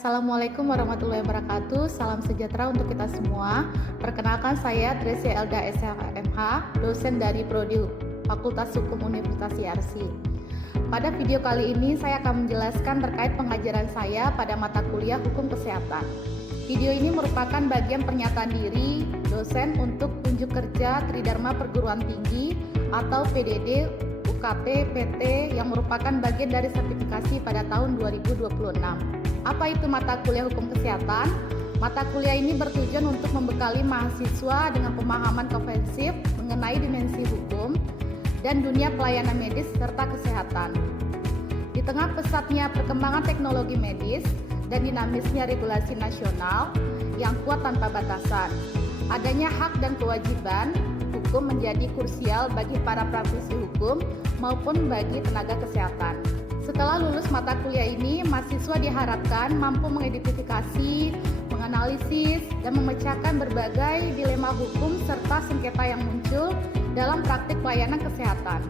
Assalamualaikum warahmatullahi wabarakatuh. Salam sejahtera untuk kita semua. Perkenalkan, saya Tresia Elda SHMH, dosen dari Prodi Fakultas Hukum Universitas IARSI. Pada video kali ini saya akan menjelaskan terkait pengajaran saya pada mata kuliah Hukum Kesehatan. Video ini merupakan bagian pernyataan diri dosen untuk unjuk kerja Tridharma Perguruan Tinggi atau PDD UKT PT yang merupakan bagian dari sertifikasi pada tahun 2026. Apa itu mata kuliah Hukum Kesehatan? Mata kuliah ini bertujuan untuk membekali mahasiswa dengan pemahaman komprehensif mengenai dimensi hukum dan dunia pelayanan medis serta kesehatan. Di tengah pesatnya perkembangan teknologi medis dan dinamisnya regulasi nasional yang kuat tanpa batasan, adanya hak dan kewajiban hukum menjadi krusial bagi para praktisi hukum maupun bagi tenaga kesehatan. Setelah lulus mata kuliah ini, mahasiswa diharapkan mampu mengidentifikasi, menganalisis, dan memecahkan berbagai dilema hukum serta sengketa yang muncul dalam praktik pelayanan kesehatan,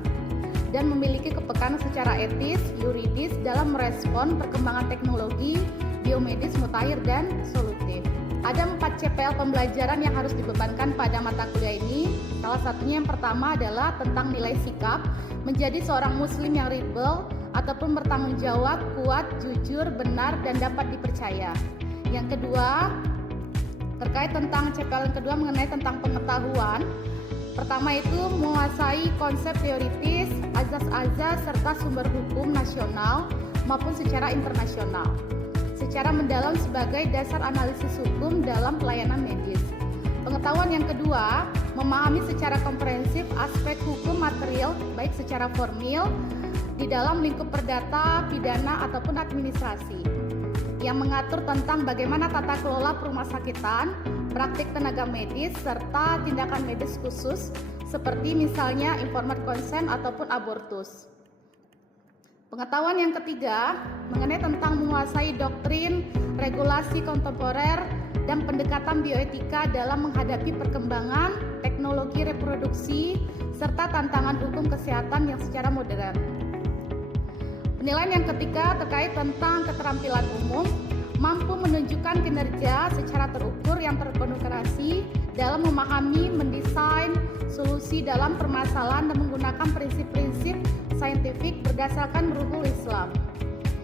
dan memiliki kepekanan secara etis, yuridis dalam merespon perkembangan teknologi, biomedis mutakhir dan solutif. Ada 4 CPL pembelajaran yang harus dibebankan pada mata kuliah ini. Salah satunya yang pertama adalah tentang nilai sikap, menjadi seorang muslim yang rebel ataupun bertanggung jawab, kuat, jujur, benar, dan dapat dipercaya. Yang kedua, terkait tentang CPL yang kedua mengenai tentang pengetahuan. Pertama itu menguasai konsep teoritis, azas-azas, serta sumber hukum nasional maupun secara internasional, secara mendalam sebagai dasar analisis hukum dalam pelayanan medis. Pengetahuan yang kedua, memahami secara komprehensif aspek hukum material baik secara formil di dalam lingkup perdata, pidana, ataupun administrasi, yang mengatur tentang bagaimana tata kelola perumahsakitan, praktik tenaga medis, serta tindakan medis khusus, seperti misalnya informed consent ataupun abortus. Pengetahuan yang ketiga, mengenai tentang menguasai doktrin, regulasi kontemporer, dan pendekatan bioetika dalam menghadapi perkembangan teknologi reproduksi, serta tantangan hukum kesehatan yang secara modern. Penilaian yang ketiga terkait tentang keterampilan umum, mampu menunjukkan kinerja secara terukur yang terkonsentrasi dalam memahami, mendesain solusi dalam permasalahan dan menggunakan prinsip-prinsip saintifik berdasarkan ruhul Islam.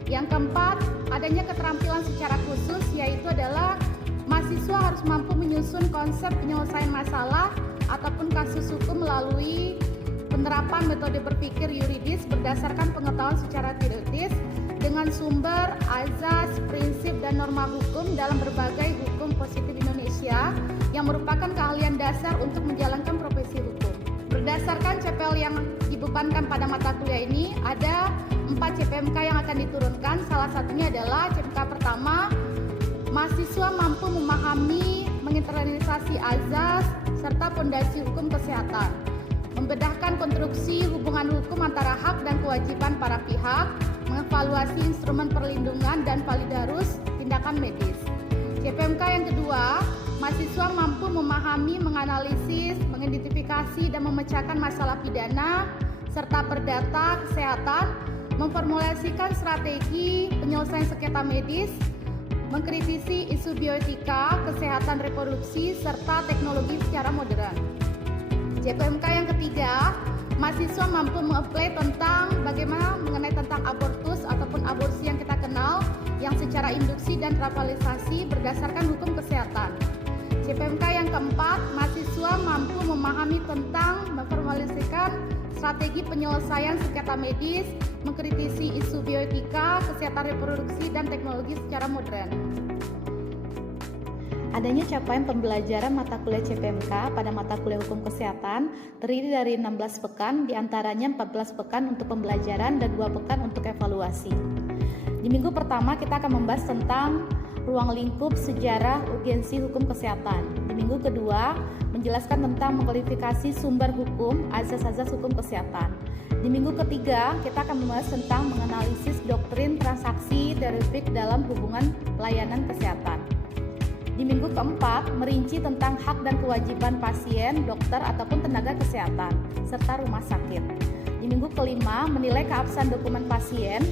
Yang keempat, adanya keterampilan secara khusus, yaitu adalah mahasiswa harus mampu menyusun konsep penyelesaian masalah ataupun kasus hukum melalui penerapan metode berpikir yuridis berdasarkan pengetahuan secara teoritis dengan sumber, azas, prinsip, dan norma hukum dalam berbagai hukum positif Indonesia yang merupakan keahlian dasar untuk menjalankan profesi hukum. Berdasarkan CPL yang dibebankan pada mata kuliah ini, ada 4 CPMK yang akan diturunkan. Salah satunya adalah CPMK pertama, mahasiswa mampu memahami, menginternalisasi azas, serta fondasi hukum kesehatan, membedahkan konstruksi hubungan hukum antara hak dan kewajiban para pihak, mengevaluasi instrumen perlindungan dan validarus tindakan medis. CPMK yang kedua, mahasiswa mampu memahami, menganalisis, mengidentifikasi, dan memecahkan masalah pidana serta perdata kesehatan, memformulasikan strategi penyelesaian sengketa medis, mengkritisi isu bioetika, kesehatan reproduksi, serta teknologi secara modern. CPMK yang ketiga, mahasiswa mampu mengapply tentang bagaimana mengenai tentang abortus ataupun aborsi yang kita kenal, yang secara induksi dan terapialisasi berdasarkan hukum kesehatan. CPMK yang keempat, mahasiswa mampu memahami tentang memformulasikan strategi penyelesaian sengketa medis, mengkritisi isu bioetika, kesehatan reproduksi, dan teknologi secara modern. Adanya capaian pembelajaran mata kuliah CPMK pada mata kuliah Hukum Kesehatan terdiri dari 16 pekan, diantaranya 14 pekan untuk pembelajaran dan 2 pekan untuk evaluasi. Di minggu pertama kita akan membahas tentang ruang lingkup sejarah urgensi hukum kesehatan. Di minggu kedua menjelaskan tentang mengkualifikasi sumber hukum, azas-azas hukum kesehatan. Di minggu ketiga kita akan membahas tentang menganalisis doktrin transaksi derivatif dalam hubungan pelayanan kesehatan. Di minggu keempat, merinci tentang hak dan kewajiban pasien, dokter, ataupun tenaga kesehatan, serta rumah sakit. Di minggu kelima, menilai keabsahan dokumen pasien,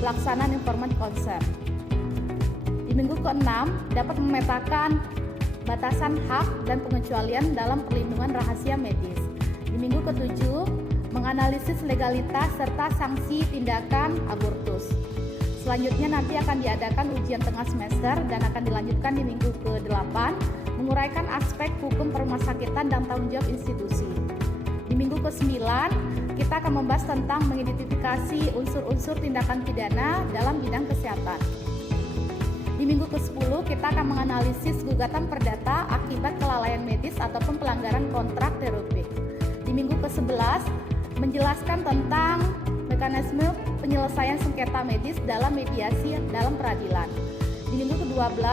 pelaksanaan informed consent. Di minggu ke-6 dapat memetakan batasan hak dan pengecualian dalam perlindungan rahasia medis. Di minggu ke-7 menganalisis legalitas serta sanksi tindakan abortus. Selanjutnya nanti akan diadakan ujian tengah semester dan akan dilanjutkan di minggu ke-8 menguraikan aspek hukum permasakitan dan tanggung jawab institusi. Di minggu ke-9 kita akan membahas tentang mengidentifikasi unsur-unsur tindakan pidana dalam bidang kesehatan. Di minggu ke-10 kita akan menganalisis gugatan perdata akibat kelalaian medis ataupun pelanggaran kontrak terapeutik. Di minggu ke-11 menjelaskan tentang mekanisme penyelesaian sengketa medis dalam mediasi dalam peradilan. Di minggu ke-12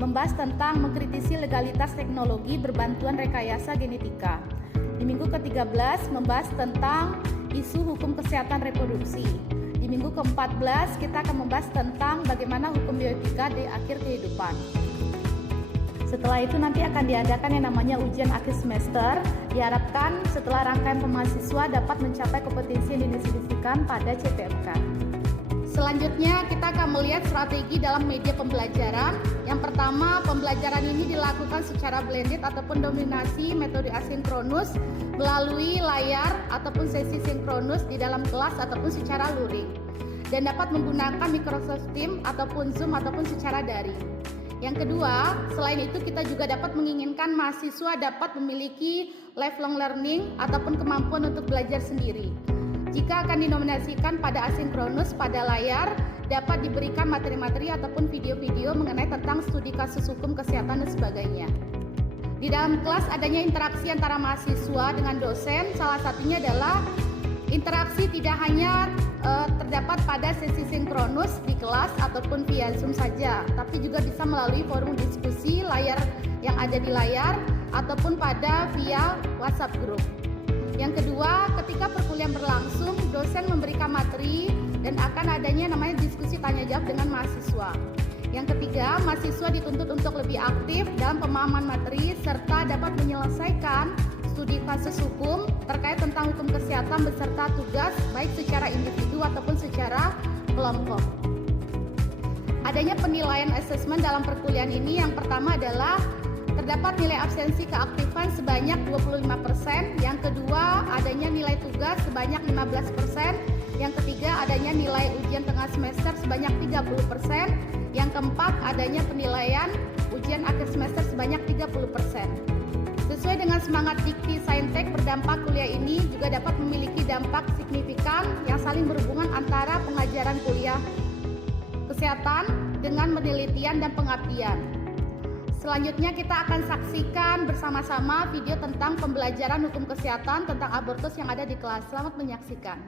membahas tentang mengkritisi legalitas teknologi berbantuan rekayasa genetika. Di minggu ke-13 membahas tentang isu hukum kesehatan reproduksi. Di minggu ke-14 kita akan membahas tentang bagaimana hukum bioetika di akhir kehidupan. Setelah itu nanti akan diadakan yang namanya ujian akhir semester. Diharapkan setelah rangkaian mahasiswa dapat mencapai kompetensi yang didefinisikan pada CPMK. Selanjutnya kita akan melihat strategi dalam media pembelajaran. Yang pertama, pembelajaran ini dilakukan secara blended ataupun dominasi metode asinkronus melalui layar ataupun sesi sinkronus di dalam kelas ataupun secara luring, dan dapat menggunakan Microsoft Teams ataupun Zoom ataupun secara daring. Yang kedua, selain itu kita juga dapat menginginkan mahasiswa dapat memiliki lifelong learning ataupun kemampuan untuk belajar sendiri. Jika akan dinominasikan pada asinkronus pada layar, dapat diberikan materi-materi ataupun video-video mengenai tentang studi kasus hukum kesehatan dan sebagainya. Di dalam kelas adanya interaksi antara mahasiswa dengan dosen, salah satunya adalah interaksi tidak hanya terdapat pada sesi sinkronus di kelas ataupun via Zoom saja, tapi juga bisa melalui forum diskusi layar yang ada di layar ataupun pada via WhatsApp group. Yang kedua, ketika perkuliahan berlangsung, dosen memberikan materi dan akan adanya namanya diskusi tanya jawab dengan mahasiswa. Yang ketiga, mahasiswa dituntut untuk lebih aktif dalam pemahaman materi serta dapat menyelesaikan studi kasus hukum terkait tentang hukum kesehatan beserta tugas baik secara individu ataupun secara kelompok. Adanya penilaian asesmen dalam perkuliahan ini yang pertama adalah terdapat nilai absensi keaktifan sebanyak 25%, yang kedua adanya nilai tugas sebanyak 15%, yang ketiga adanya nilai ujian tengah semester sebanyak 30%, yang keempat adanya penilaian ujian akhir semester sebanyak 30%. Sesuai dengan semangat dikti Saintek, berdampak kuliah ini juga dapat memiliki dampak signifikan yang saling berhubungan antara pengajaran kuliah kesehatan dengan penelitian dan pengabdian. Selanjutnya kita akan saksikan bersama-sama video tentang pembelajaran hukum kesehatan tentang abortus yang ada di kelas. Selamat menyaksikan.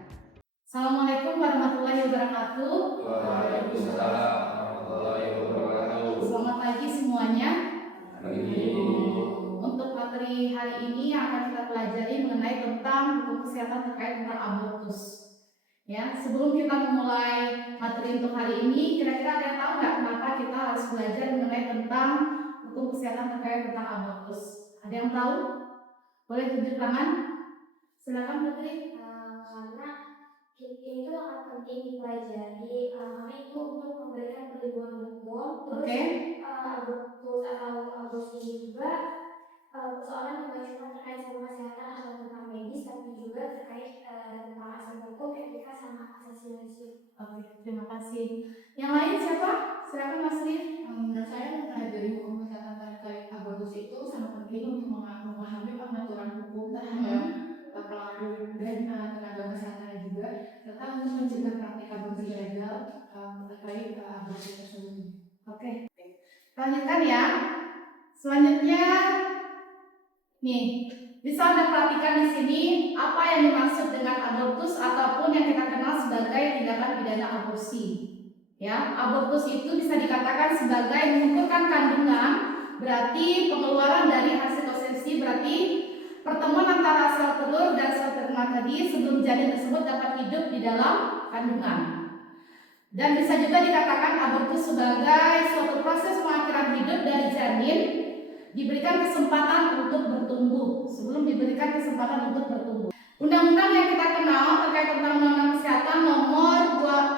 Assalamualaikum warahmatullahi wabarakatuh. Waalaikumsalam warahmatullahi wabarakatuh. Selamat pagi semuanya. Pagi. Untuk materi hari ini akan kita pelajari mengenai tentang hukum kesehatan terkait tentang abortus. Ya, sebelum kita memulai materi untuk hari ini, kira-kira ada yang tahu nggak kenapa kita harus belajar mengenai tentang hukum kesehatan terkait tentang abortus? Ada yang tahu? Boleh tunjuk tangan? Silakan Putri. Karena ini tuh akan penting dipelajari, karena itu untuk memberikan perlindungan hukum. Terus abortus atau aborsi ini juga persoalan bukan cuma terkait sama kesehatan atau tentang medis, tapi juga terkait tentang asal hukum, etika, sama asasi manusia. Oke, terima kasih. Yang lain siapa? Silakan Mas Rif. Menurut saya mempelajari hukum kesehatan terkait abortus itu sangat penting untuk memahami pengaturan hukum terhadap pelaku dan tenaga kesehatan juga, serta untuk mencegah praktik aborsi ilegal terkait aborsi tersebut. Oke. Lanjutkan ya. Selanjutnya, nih, bisa Anda perhatikan di sini apa yang dimaksud dengan abortus ataupun yang kita kenal sebagai tindakan pidana aborsi. Ya, abortus itu bisa dikatakan sebagai mengukurkan kandungan, berarti pengeluaran dari hasil konsepsi, berarti pertemuan antara sel telur dan sel ternak tadi sebelum janin tersebut dapat hidup di dalam kandungan. Dan bisa juga dikatakan abortus sebagai suatu proses pengakhiran hidup dari janin diberikan kesempatan untuk bertumbuh sebelum diberikan kesempatan untuk bertumbuh. Undang-undang yang kita kenal terkait tentang Undang-Undang Kesehatan nomor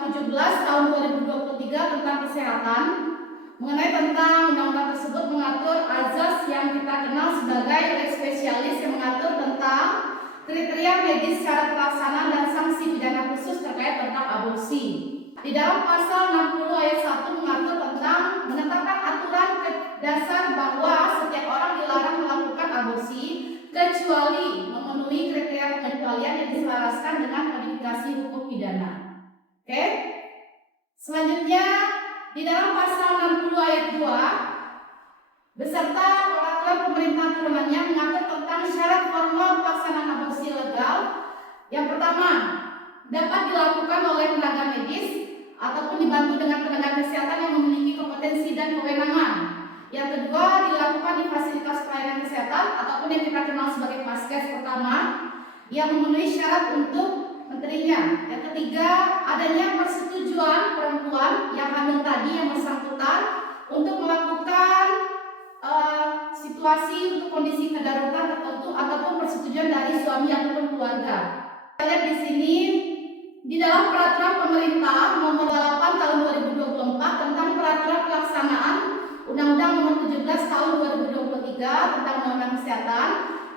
17 tahun 2023 tentang kesehatan mengenai tentang undang-undang tersebut mengatur azas yang kita kenal sebagai lex specialis yang mengatur tentang kriteria medis, syarat pelaksanaan dan sanksi pidana khusus terkait tentang aborsi. Di dalam pasal 60 ayat 1 mengatur tentang menetapkan aturan dasar bahwa setiap orang dilarang melakukan aborsi kecuali memenuhi kriteria pengecualian yang diselaraskan dengan kodifikasi hukum pidana. Oke? Selanjutnya di dalam pasal 60 ayat 2 beserta peraturan pemerintah turunannya mengatur tentang syarat formal pelaksanaan aborsi legal. Yang pertama, dapat dilakukan oleh tenaga medis ataupun dibantu dengan tenaga kesehatan yang memiliki kompetensi dan kewenangan. Yang kedua, dilakukan di fasilitas pelayanan kesehatan ataupun yang kita kenal sebagai Paskes pertama yang memenuhi syarat untuk menterinya. Yang ketiga, adanya persetujuan perempuan yang hamil tadi yang bersangkutan untuk melakukan situasi untuk kondisi kedaruratan tertentu ataupun persetujuan dari suami ataupun keluarga. Kita lihat di sini di dalam peraturan pemerintah nomor 8 tahun 2024 tentang peraturan pelaksanaan Undang-Undang nomor 17 tahun 2023 tentang Undang-Undang Kesehatan.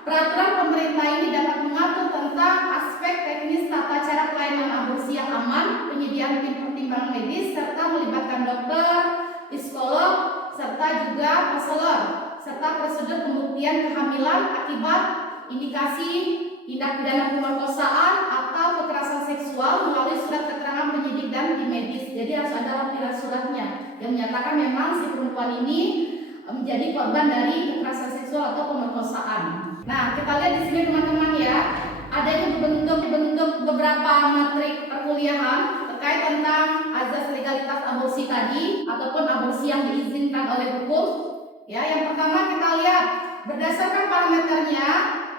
Peraturan pemerintah ini dapat mengatur tentang aspek teknis tata cara pelayanan aborsi yang aman, penyediaan tim pertimbangan medis serta melibatkan dokter, psikolog, serta juga konselor, serta prosedur pembuktian kehamilan akibat indikasi tindak pidana pemerkosaan atau kekerasan seksual melalui surat keterangan penyidik dan tim medis. Jadi harus ada lampiran suratnya yang menyatakan memang si perempuan ini menjadi korban dari kekerasan seksual atau pemerkosaan. Nah, kita lihat di sini teman-teman ya, adanya bentuk beberapa matrik perkuliahan terkait tentang azas legalitas aborsi tadi ataupun aborsi yang diizinkan oleh hukum. Ya, yang pertama kita lihat berdasarkan parameternya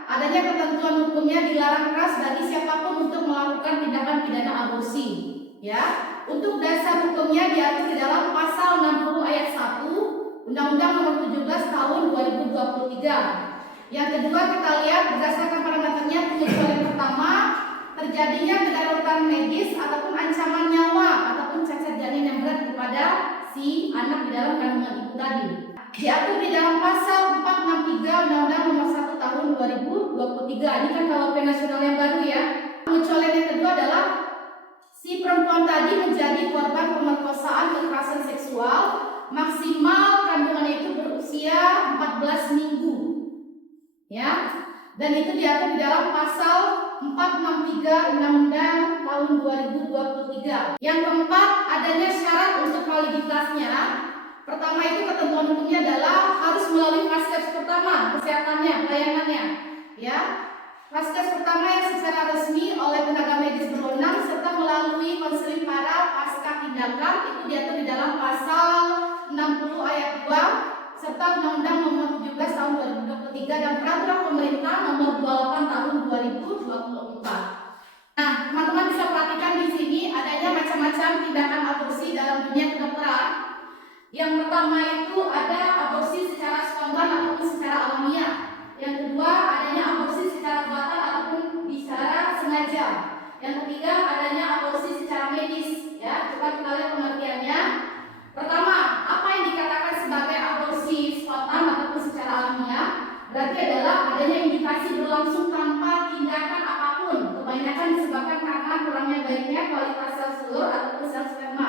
adanya ketentuan hukumnya dilarang keras bagi siapapun untuk melakukan tindakan pidana aborsi. Ya, untuk dasar hukumnya diatur di dalam pasal 60 ayat 1 Undang-Undang nomor 17 tahun 2023. Yang kedua kita lihat berdasarkan parameternya pengecualian pertama terjadinya kedaruratan medis ataupun ancaman nyawa ataupun cacat janin yang berat kepada si anak di dalam kandungan ibu tadi. Diatur di dalam pasal 463 Undang-Undang nomor 1 tahun 2023. Ini kan KUHP nasional yang baru ya. Pengecualian yang kedua adalah si perempuan tadi menjadi korban pemerkosaan kekerasan seksual maksimal kandungannya itu berusia 14 minggu. Ya, dan itu diatur di dalam pasal 463 Undang-Undang tahun 2023. Yang keempat, adanya syarat untuk validitasnya. Pertama itu ketentuan hukumnya adalah harus melalui Paskes pertama, kesehatannya, pelayanannya. Ya, Paskes pertama yang secara resmi oleh tenaga medis berwenang serta melalui konseling para pasca tindakan itu diatur di dalam pasal 60 ayat 2 serta Undang-Undang nomor 17 tahun 2023 dan peraturan pemerintah nomor 28 tahun 2024. Nah, teman-teman bisa perhatikan di sini adanya macam-macam tindakan aborsi dalam dunia kedokteran. Yang pertama itu ada aborsi secara spontan ataupun secara alamiah. Yang kedua adanya aborsi secara buatan ataupun secara sengaja. Yang ketiga adanya aborsi secara medis. Ya, coba kita lihat pengertiannya. Pertama, apa yang dikatakan sebagai aborsi spontan ataupun secara alamiah? Berarti adalah adanya indikasi berlangsung tanpa tindakan apapun. Kebanyakan disebabkan karena kurangnya baiknya kualitas sel telur ataupun sel sperma.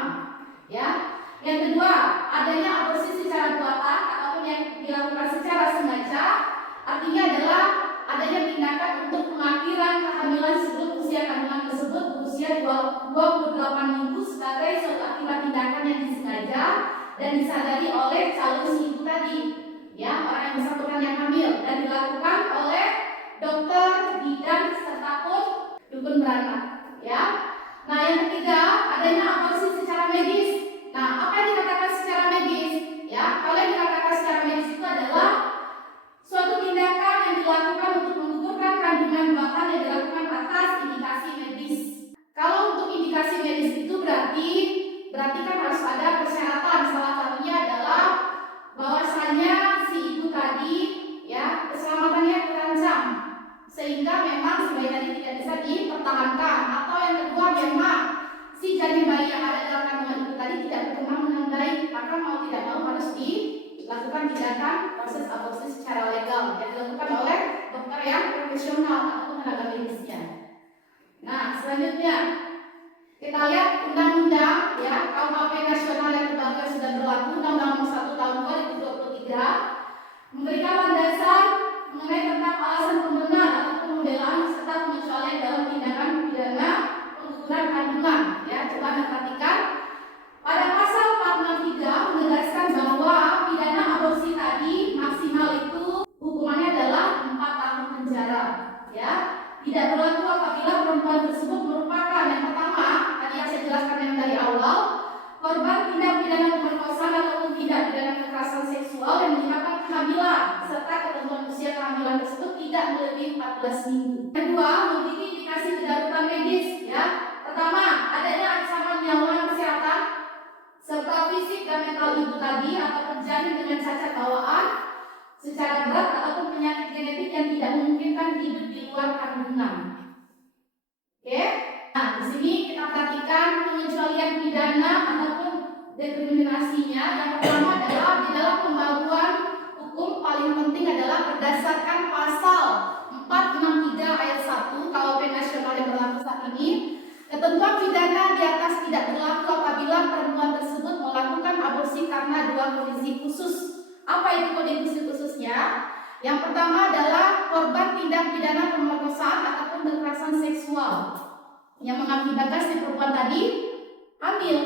Ya. Yang kedua, adanya aborsi secara buatan ataupun yang dilakukan secara sengaja. Artinya adalah adanya tindakan untuk pengakhiran kehamilan sebelum usia kandungan tersebut berusia 28 minggu sebagai suatu akibat tindakan yang disengaja dan disadari oleh calon si ibu tadi, ya, orang yang bersangkutan yang hamil, dan dilakukan oleh dokter, bidan, serta pun dukun beranak, ya. Nah, yang ketiga adanya aborsi secara medis. Nah, apa yang dikatakan secara medis? Ya, kalau yang dikatakan secara medis itu adalah suatu tindakan yang dilakukan untuk menggugurkan kandungan buatan yang dilakukan atas indikasi medis. Kalau untuk indikasi medis itu berarti kan harus ada persyaratan. Salah satunya adalah bahwasanya si ibu tadi ya keselamatannya terancam sehingga memang si bayi tadi tidak bisa dipertahankan, atau yang kedua memang si janin bayi yang ada dalam kandungan ibu tadi tidak berkembang dengan baik. Maka maka mau tidak mau harus dilakukan tindakan proses aborsi secara legal yang dilakukan oleh dokter yang profesional atau tenaga medisnya. Nah, selanjutnya kita lihat undang-undang ya KUHP nasional yang terbaru yang sudah berlaku, Undang-Undang Nomor 1 Tahun 2023 memberikan landasan mengenai tentang alasan pembenar atau pembelaan serta pengecualian dalam tindakan pidana pengguguran kandungan. Ya, coba Anda perhatikan pada pasal 463 menegaskan bahwa pidana aborsi tadi maksimal itu hukumannya adalah 4 tahun penjara. Ya, tidak berlaku apabila perempuan tersebut merupakan yang pertama tadi yang saya jelaskan yang dari awal, korban tindak pidana pemerkosaan ataupun tindak pidana kekerasan seksual yang menyebabkan kehamilan serta ketentuan usia kehamilan tersebut tidak melebihi 14 minggu. Kedua, memiliki indikasi kedaruratan medis. Ya, pertama adanya ancaman nyawa kesehatan serta fisik dan mental ibu tadi atau terjadi dengan cacat bawaan secara berat ataupun penyakit genetik yang tidak memungkinkan hidup di luar kandungan. Oke, nah di sini kita perhatikan pengecualian pidana ataupun dekriminasinya. Yang pertama adalah di dalam pembaruan hukum paling penting adalah berdasarkan pasal 463 ayat 1 KUHP nasional yang berlaku saat ini. Ketentuan pidana di atas tidak berlaku apabila perempuan tersebut melakukan aborsi karena 2 kondisi khusus. Apa itu kondisi khususnya? Yang pertama adalah korban tindak pidana pemerkosaan ataupun kekerasan seksual yang mengakibatkan si perempuan tadi hamil,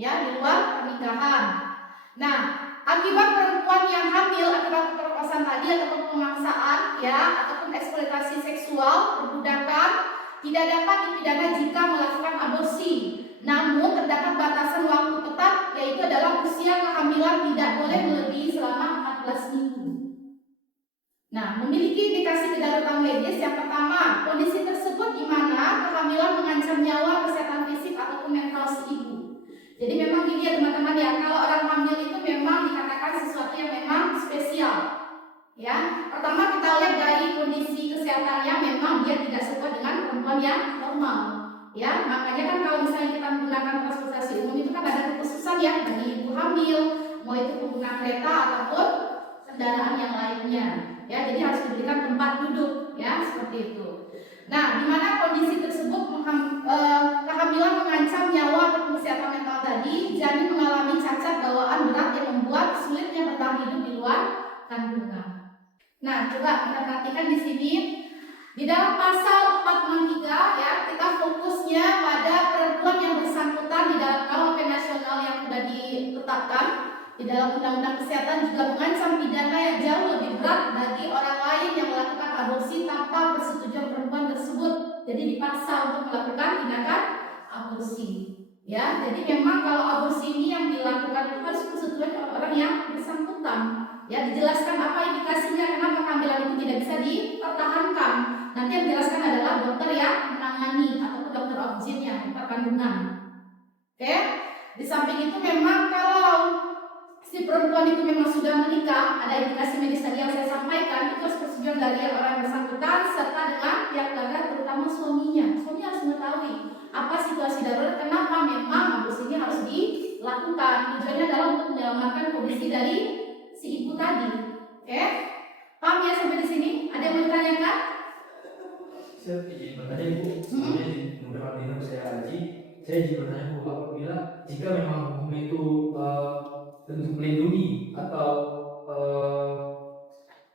ya, di luar pernikahan. Nah, akibat perempuan yang hamil akibat pemerkosaan tadi ataupun pemaksaan, ya, ataupun eksploitasi seksual, perbudakan tidak dapat dipidana jika melakukan aborsi. Namun terdapat batasan waktu ketat, yaitu adalah usia kehamilan tidak boleh melebihi selama 14 minggu. Nah, memiliki indikasi kedaruratan medis. Yang pertama, kondisi tersebut di mana kehamilan mengancam nyawa, kesehatan fisik ataupun mental si ibu. Jadi memang gini ya teman-teman ya, kalau orang hamil itu memang dikatakan sesuatu yang memang spesial. Ya, pertama kita lihat dari kondisi kesehatannya, memang dia tidak sesuai dengan perempuan yang normal. Ya, makanya kan kalau misalnya kita menggunakan transportasi umum itu kan ada kekhususan ya bagi ibu hamil, mau itu pengguna kereta ataupun kendaraan yang lainnya. Ya, jadi harus diberikan tempat duduk, ya, seperti itu. Nah, di mana kondisi tersebut kehamilan mengancam nyawa atau kesehatan mental tadi, jadi mengalami cacat bawaan berat yang membuat sulitnya bertahan hidup di luar kandungan. Nah, coba kita perhatikan di sini di dalam pasal 463 ya, kita fokusnya pada perempuan yang bersangkutan di dalam KUHP nasional yang sudah ditetapkan. Di dalam Undang-Undang Kesehatan juga mengancam pidana yang jauh lebih berat bagi orang lain yang melakukan aborsi tanpa persetujuan perempuan tersebut. Jadi dipaksa untuk melakukan tindakan aborsi. Ya, jadi memang kalau aborsi ini yang dilakukan itu harus persetujuan orang yang bersangkutan. Ya, dijelaskan apa indikasinya kenapa kehamilan itu tidak bisa dipertahankan. Nanti yang dijelaskan adalah dokter yang menangani ataupun dokter objinnya, dokter kandungan. Oke, di samping itu memang kalau si perempuan itu memang sudah menikah, ada indikasi medis tadi yang saya sampaikan, itu harus persetujuan dari orang yang bersangkutan serta dengan pihak keluarga, terutama suaminya. Suami harus mengetahui apa situasi darurat, kenapa memang aborsi ini harus dilakukan. Tujuannya adalah untuk menyelamatkan kondisi dari si ibu tadi. Oke, paham ya sampai di sini? Ada yang mau ditanyakan? Saya izin bertanya Ibu, sebelumnya di beberapa dinam saya haji, saya izin bertanya Bu, apabila jika memang hukum itu untuk melindungi atau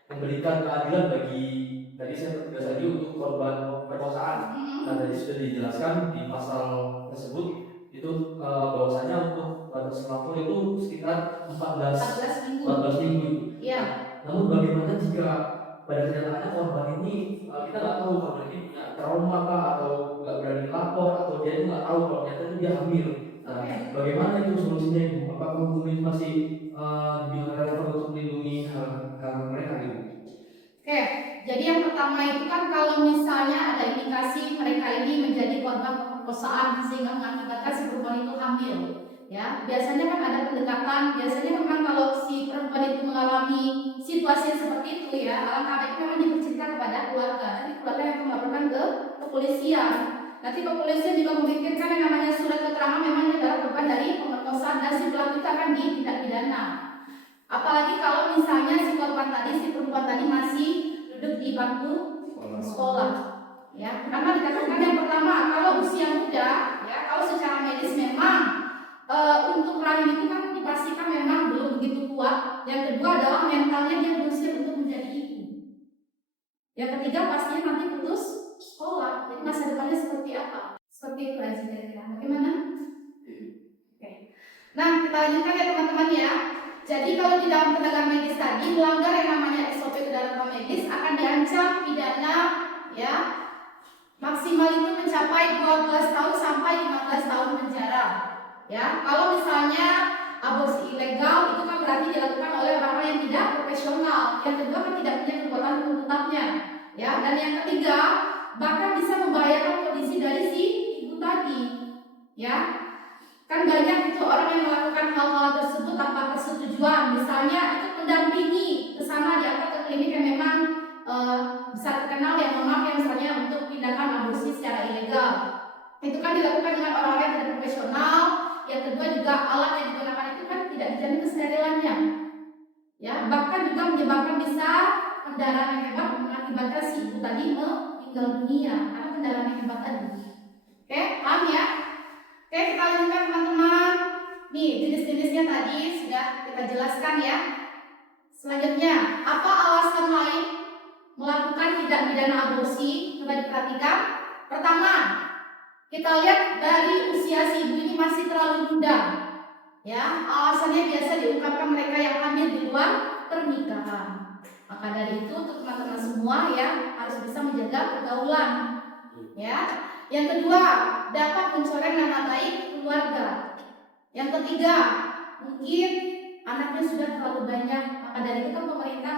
memberikan keadilan bagi, tadi saya tegas lagi untuk korban perkosaan, nah tadi sudah dijelaskan di pasal tersebut itu bahwasanya untuk batas lapor itu sekitar 14 minggu. Iya. Namun bagaimana jika pada kenyataannya korban ini kita nggak tahu korban ini punya trauma kah atau nggak berani lapor atau dia itu nggak tahu kalau ternyata itu dia hamil. Nah, bagaimana itu solusinya Ibu? Apakah hukum ini masih dibilang relevan untuk melindungi hal mereka gitu? Oke, jadi yang pertama itu kan kalau misalnya ada indikasi mereka ini menjadi korban pemerkosaan sehingga mengakibatkan si perempuan itu hamil. Ya, biasanya kan ada pendekatan, biasanya memang kalau si perempuan itu mengalami situasi seperti itu ya, alangkah baiknya memang dibercerita kepada keluarga, nanti keluarga yang melaporkan ke kepolisian. nanti kepolisian juga memikirkan yang namanya surat keterangan memang dia adalah korban dari pemerkosaan dan si pelaku itu akan ditindak pidana. Apalagi kalau misalnya si korban tadi, si perempuan tadi masih duduk di bangku sekolah. Ya, karena dikatakan yang pertama kalau usia muda, ya kalau secara medis memang untuk rahim itu kan dipastikan memang belum begitu kuat. Yang kedua adalah mentalnya dia belum siap untuk menjadi ibu. Yang ketiga pastinya nanti putus sekolah. Jadi masa depannya seperti apa? Seperti itu aja kira-kira. Bagaimana? Oke. Nah, kita lanjutkan ya teman-teman ya. Jadi kalau di dalam tenaga medis tadi melanggar yang namanya SOP kedaruratan medis akan diancam pidana ya maksimal itu mencapai 12 tahun sampai 15 tahun penjara. Ya, kalau misalnya aborsi ilegal itu kan berarti dilakukan oleh orang yang tidak profesional. Yang kedua kan tidak punya kekuatan hukum tetapnya. Ya, dan yang ketiga bahkan bisa membahayakan kondisi dari si ibu tadi. Ya, kan banyak itu orang yang melakukan hal-hal tersebut tanpa persetujuan. Misalnya itu mendampingi ke sana diantar ke klinik yang memang bisa terkenal yang memakai misalnya untuk tindakan aborsi secara ilegal. Itu kan dilakukan dengan orang-orang yang tidak profesional. Yang kedua juga alat yang digunakan itu kan tidak dijamin kesterilannya. Ya, bahkan juga menyebabkan bisa pendarahan yang hebat mengakibatkan si ibu tadi meninggal dunia karena pendarahan yang hebat tadi. Oke, paham ya? Oke, kita lanjutkan teman-teman. Nih, jenis-jenisnya tadi sudah kita jelaskan ya. Selanjutnya, apa alasan lain melakukan tindak pidana aborsi? Coba diperhatikan. Pertama, kita lihat dari usia si ibu ini masih terlalu muda. Ya, alasannya biasa diungkapkan mereka yang hamil di luar pernikahan. Maka dari itu untuk teman-teman semua ya harus bisa menjaga pergaulan. Ya. Yang kedua, dapat mencoreng nama baik keluarga. Yang ketiga, mungkin anaknya sudah terlalu banyak. Maka dari itu kan pemerintah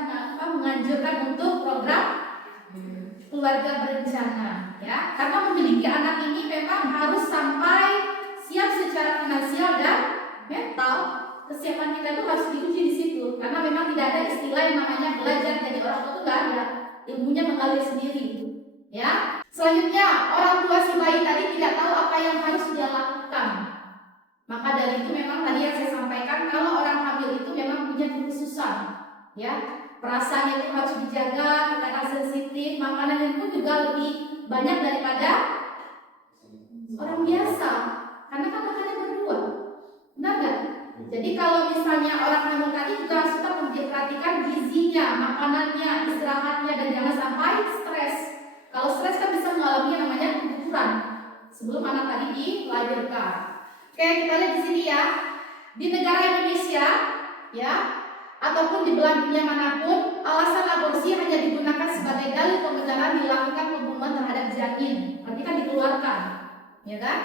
menganjurkan untuk program keluarga berencana. Ya, karena memiliki anak ini memang harus sampai siap secara finansial dan mental. Kesiapan kita itu harus diuji di situ. Karena memang tidak ada istilah yang namanya belajar jadi orang tua itu nggak ada. Ilmunya mengalir sendiri. Ya. Selanjutnya, orang tua si bayi tadi tidak tahu apa yang harus dia lakukan. Maka dari itu memang tadi yang saya sampaikan kalau orang hamil itu memang punya kekhususan. Ya. Perasaannya itu harus dijaga, karena sensitif, makanannya pun juga lebih banyak daripada orang biasa. Karena kan makannya berdua. Benar nggak? Jadi kalau misalnya orang hamil tadi juga harus tetap memperhatikan gizinya, makanannya, istirahatnya, dan jangan sampai stres. Kalau stres kan bisa mengalami yang namanya keguguran sebelum anak tadi dilahirkan. Oke, kita lihat di sini ya. Di negara Indonesia, ya, ataupun di belahan dunia manapun, alasan aborsi hanya digunakan sebagai dalil pembenaran dilakukan pembunuhan terhadap janin. Berarti kan dikeluarkan, ya kan?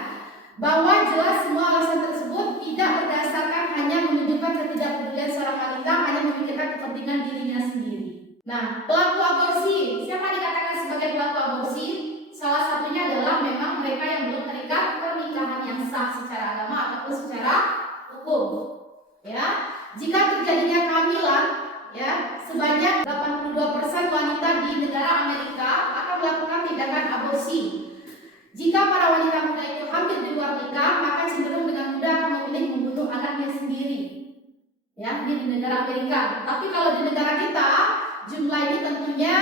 Bahwa jelas semua alasan tersebut tidak berdasarkan hanya menunjukkan ketidakpedulian seorang wanita, hanya memikirkan kepentingan dirinya sendiri. Nah, pelaku aborsi, siapa dikatakan sebagai pelaku aborsi? Salah satunya adalah memang mereka yang belum terikat pernikahan yang sah secara agama ataupun secara hukum. Ya, jika terjadinya kehamilan, ya, sebanyak 82% wanita di negara Amerika akan melakukan tindakan aborsi. Jika para wanita muda itu hamil di luar nikah, maka cenderung dengan mudah akan memilih membunuh anaknya sendiri. Ya, ini di negara Amerika. Tapi kalau di negara kita, jumlah ini tentunya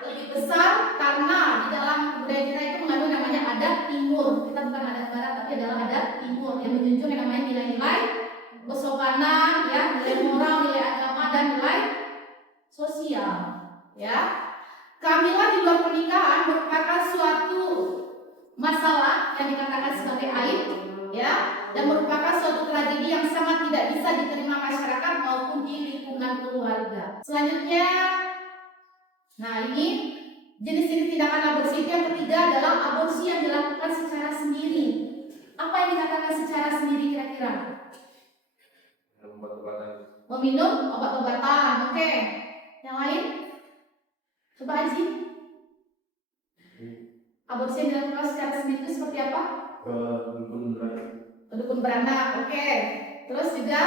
lebih besar karena di dalam budaya kita itu mengandung namanya adat timur. Kita bukan adat barat, tapi adalah adat timur yang menjunjung yang namanya nilai-nilai kesopanan, ya, nilai moral, nilai agama, dan nilai sosial. Ya, kehamilan di luar pernikahan merupakan suatu masalah yang dikatakan sebagai aib, ya, dan merupakan suatu tragedi yang sangat tidak bisa diterima masyarakat maupun di lingkungan keluarga. Selanjutnya, nah ini jenis-jenis tindakan aborsi yang ketiga adalah aborsi yang dilakukan secara sendiri. Apa yang dikatakan secara sendiri kira-kira? Meminum obat-obatan, oke. Yang lain? Coba Haji. Aborsi yang dilakukan secara sendiri itu seperti apa? Dukun beranak, oke. Terus juga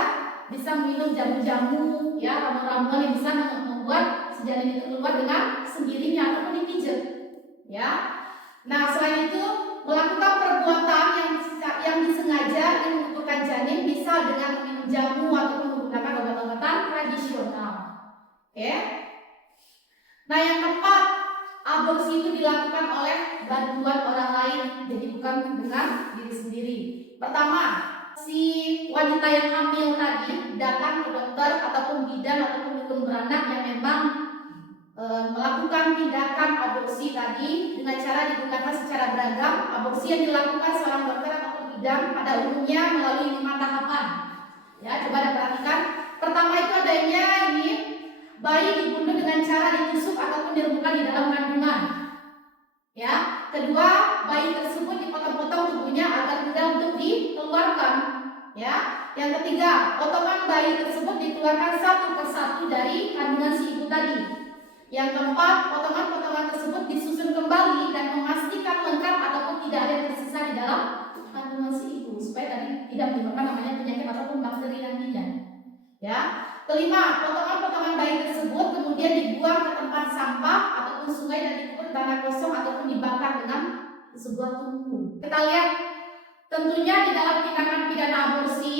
bisa meminum jamu-jamu, ya, ramuan-ramuan yang bisa membuat si janin itu keluar dengan sendirinya ataupun dipijat, ya. Nah, selain itu melakukan perbuatan yang disengaja yang menggugurkan janin, misal dengan minum jamu atau menggunakan obat-obatan tradisional. Oke. Nah, yang keempat, aborsi itu dilakukan oleh bantuan orang lain, jadi bukan dengan diri sendiri. Pertama, si wanita yang hamil tadi datang ke dokter ataupun bidan ataupun dukun beranak yang memang melakukan tindakan aborsi tadi dengan cara digunakan secara beragam. Aborsi yang dilakukan seorang dokter ataupun bidan pada umumnya melalui 5 tahapan. Ya, coba perhatikan. Pertama itu adanya ini bayi dibunuh dengan cara ditusuk ataupun direbutkan di dalam kandungan. Ya, kedua, bayi tersebut dipotong-potong tubuhnya agar mudah untuk dikeluarkan. Ya, yang ketiga, potongan bayi tersebut dikeluarkan satu persatu dari kandungan si ibu tadi. Yang keempat, potongan-potongan tersebut disusun kembali dan memastikan lengkap ataupun tidak ada yang tersisa di dalam kandungan si ibu supaya tadi tidak menyebabkan namanya penyakit ataupun bakteri nantinya. Ya, kelima, potongan-potongan bayi tersebut kemudian dibuang ke tempat sampah ataupun sungai dan dikubur tanah kosong ataupun dibakar dengan sebuah tungku. Kita lihat tentunya di dalam tindakan pidana aborsi,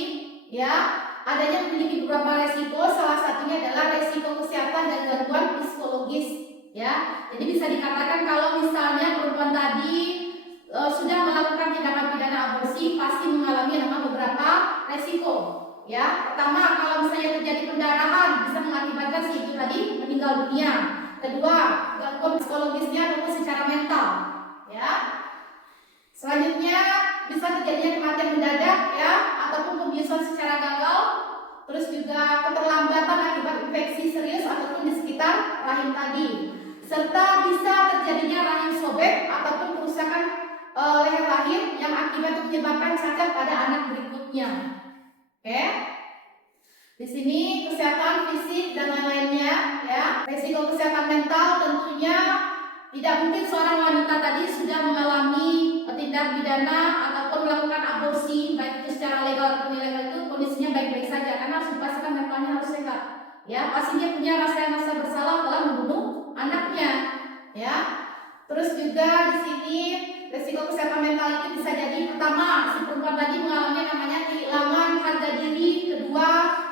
ya, adanya memiliki beberapa resiko. Salah satunya adalah resiko kesehatan dan gangguan psikologis. Ya, jadi bisa dikatakan kalau misalnya perempuan tadi sudah melakukan tindakan pidana aborsi, pasti mengalami beberapa resiko. Ya, pertama, kalau misalnya terjadi pendarahan bisa mengakibatkan si ibu tadi meninggal dunia. Kedua, gangguan psikologisnya ataupun secara mental. Ya, selanjutnya bisa terjadinya kematian mendadak, ya, ataupun pembiusan secara gagal. Terus juga keterlambatan akibat infeksi serius ataupun di sekitar rahim tadi. Serta bisa terjadinya rahim sobek ataupun kerusakan leher rahim yang akibat menyebabkan cacat pada anak berikutnya. Oke. Di sini kesehatan fisik dan lain-lainnya, ya. Risiko kesehatan mental tentunya tidak mungkin seorang wanita tadi sudah mengalami tindak pidana ataupun melakukan aborsi baik itu secara legal ataupun ilegal itu kondisinya baik-baik saja karena harus dipastikan mentalnya harus sehat. Ya, pastinya punya rasa bersalah telah membunuh anaknya. Ya. Terus juga di sini risiko kesehatan mental itu bisa jadi pertama si perempuan tadi mengalami namanya kehilangan harga diri, kedua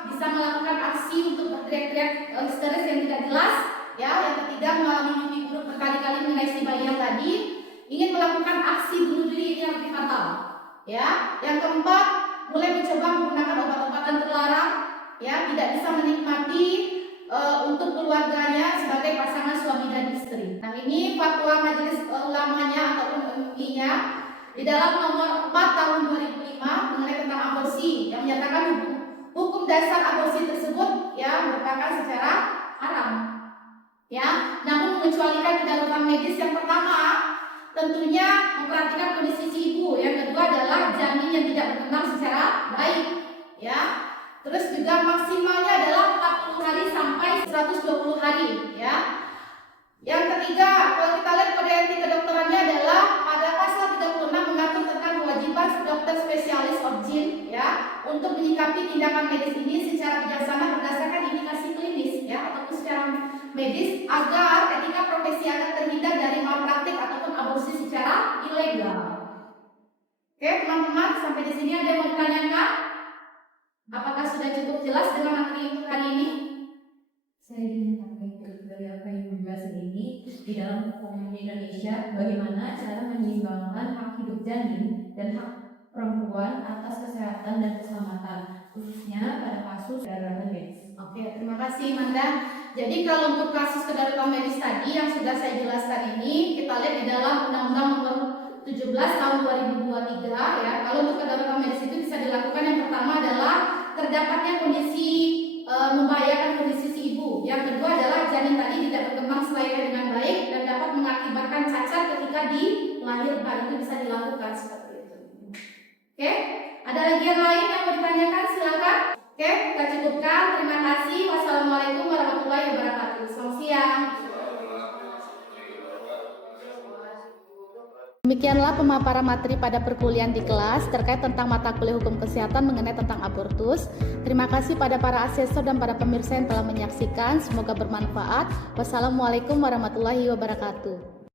bisa melakukan aksi untuk berteriak-teriak histeris yang tidak jelas, ya, yang ketiga mengalami mimpi buruk berkali-kali mengenai si bayi yang tadi, ingin melakukan aksi bunuh diri yang lebih fatal, ya, yang keempat mulai mencoba menggunakan obat-obatan terlarang, ya, tidak bisa menikmati untuk keluarganya sebagai pasangan suami dan istri. Nah, ini fatwa majelis ulamanya ataupun MUI-nya di dalam nomor 4 tahun 2005 mengenai tentang aborsi yang menyatakan hukum dasar aborsi tersebut, ya, merupakan secara haram. Ya, namun mengecualikan kedaruratan medis. Yang pertama tentunya memperhatikan kondisi si ibu, yang kedua adalah janin yang tidak berkembang secara baik, ya. Terus juga maksimalnya adalah 40 hari sampai 120 hari, ya. Yang ketiga, kalau kita lihat kode etik kedokterannya adalah pada pasal 36 mengatur tentang kewajiban dokter spesialis obgyn, ya, untuk menyikapi tindakan medis ini secara bijaksana berdasarkan indikasi klinis, ya, ataupun secara medis agar etika profesi agar terhindar dari malpraktik ataupun aborsi secara ilegal. Oke, teman-teman, sampai di sini ada yang mau ditanyakan? Apakah sudah cukup jelas dengan materi untuk hari ini? Saya ingin menyampaikan dari apa yang dibahas ini di dalam hukum Indonesia, bagaimana cara menyeimbangkan hak hidup janin dan hak perempuan atas kesehatan dan keselamatan, khususnya pada kasus kedaruratan medis. Oke, terima kasih Manda. Jadi kalau untuk kasus kedaruratan medis tadi yang sudah saya jelaskan ini, kita lihat di dalam Undang-Undang Nomor 17 Tahun 2023, ya. Kalau untuk kedaruratan medis itu bisa dilakukan yang pertama adalah terdapatnya kondisi membahayakan kondisi si ibu. Yang kedua adalah janin tadi tidak berkembang sesuai dengan baik dan dapat mengakibatkan cacat ketika dilahirkan. Itu bisa dilakukan seperti itu. Oke, ada lagi yang lain yang mau ditanyakan? Silakan. Oke, kita cukupkan. Terima kasih. Wassalamualaikum warahmatullahi wabarakatuh. Selamat siang. Demikianlah pemaparan materi pada perkuliahan di kelas terkait tentang mata kuliah hukum kesehatan mengenai tentang abortus. Terima kasih pada para asesor dan para pemirsa yang telah menyaksikan. Semoga bermanfaat. Wassalamualaikum warahmatullahi wabarakatuh.